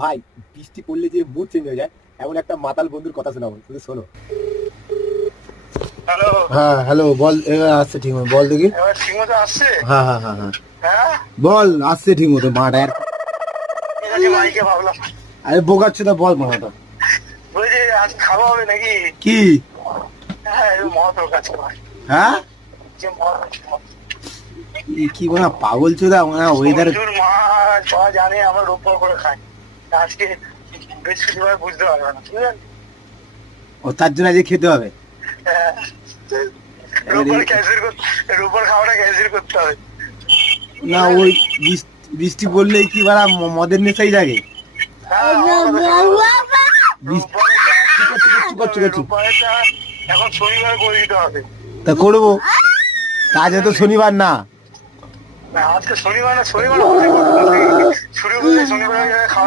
ভাই বৃষ্টি পড়লে যে মুড চেঞ্জ হয়ে যায় এমন একটা মাতাল বন্ধুর কথা শোনাবো, শুধু শোনো। হ্যালো। হ্যাঁ হ্যালো, বল। এবার আসছে ঠিক মতো, বল দেখি। এবার ঠিক মতো আসছে? হ্যাঁ হ্যাঁ হ্যাঁ হ্যাঁ, হ্যাঁ, বল। আসছে ঠিক মতো মাটা আর। ঠিক আছে, মাইকে ভাবলাম। আরে বোকাচ্ছ না, বল মাটা। বলছি আজ খাওয়া হবে নাকি? কি? হ্যাঁ, এই মহাতোর কাছে ভাই। হ্যাঁ, যে মহাতোর কি বলা পাগল চোদা মানে ওয়েদার। প্রচুর মাছ পাওয়া জানে, আমরা রোববার করে খাই। আজকে বৃহস্পতিবার বুঝতে পারবে না, ঠিক আছে? ও তার জন্য আজকে খেতে হবে। হ্যাঁ, রোববার ক্যান্সেল করতে, রোববার খাওয়াটা ক্যান্সেল করতে হবে। না ওই বৃষ্টি পড়লেই কি বলা মদের নেশাই জাগে। হ্যাঁ, আমার কথা শোনো। রোববারটা এখন শনিবার করে দিতে হবে। তা করবো, কাজ তো শনিবার না। না, আজকে শনিবার না, শনিবার শুরু করলে শনিবার খাওয়া